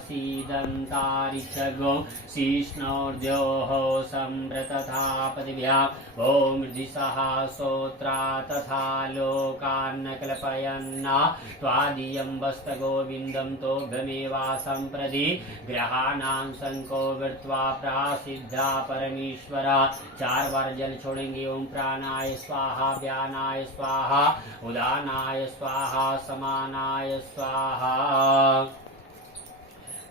सीदन्तारिचगो शीष्णोर्जोः सम्प्रतथापतिभ्या ॐ मृदिसः सोत्रा तथा लोकान्न कल्पयन्ना त्वादीयं वस्तगोविन्दं तोघमेवा सम्प्रति ग्रहाणां संको वृत्वा प्रासिद्धा परमेश्वरा। 4 बार जल छोड़ेंगे। ओम प्राणाय स्वाहा, व्यानाय स्वाहा, उदानाय स्वाहा, समानाय स्वाहा।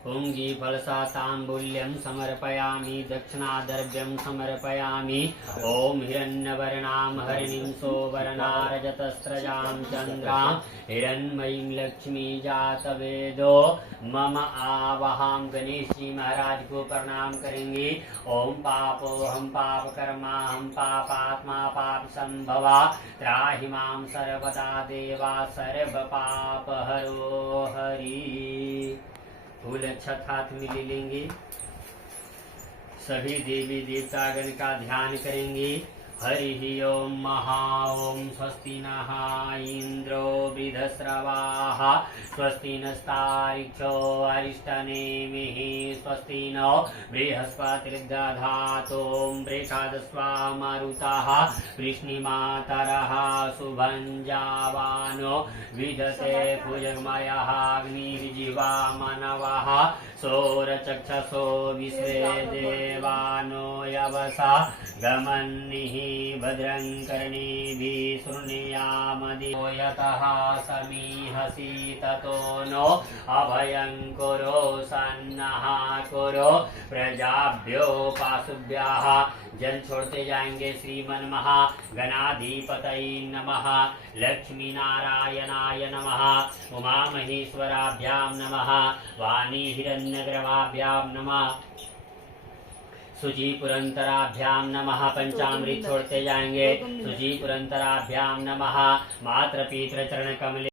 पुंगी फलसाताम्बूल्यं समर्पयामि, दक्षिणाद्रव्यं समर्पयामि। ओम हिरण्यवर्णां हरिणीं सोवर्णा रजतस्रजां चन्द्रां हिरण्मयीं लक्ष्मी जातवेदो मम आवाहं। गणेश जी महाराज को प्रणाम करेंगे। ओम पापो हम पाप कर्मा हम पापात्मा पाप संभवा त्राहि मां सर्वदा देवा सर्व पाप हरो हरि। फूल अक्षत हाथ में ले लेंगे। सभी देवी देवतागण का ध्यान करेंगे। हरि ओम महा ओम स्वस्ति नः इंद्रो वृधस्रवाः स्वस्ति नस्तारिक्षो अरिष्टनेमिः स्वस्ति नो बृहस्पतिर्दधातु वृषादस्वा मरुतः वृष्णिमातरः शुभञ्जावानो विदते भुजगमयः अग्निर्जिवा मनवः सौरचक्षसो विश्वे देवानो यवसा गमन्निः भद्रं कर्णिभिः शृणुयामदिवो यतः समीहसि ततो नो अभयं कुरु सन्नः कुरु प्रजाभ्यो पाशुभ्यः। जल छोड़ते जाएंगे। श्रीमन महागणाधिपतये नमः, लक्ष्मी नारायणाय नमः, उमा महेश्वराभ्यां नमः, वाणी हिरण्यगर्भाभ्यां नमः, सुजी पुरंतराभ्याम नमः। पंचामृत छोड़ते जाएंगे। सुजी पुरंतराभ्याम नमः। मात्र पीत्र चरण कमले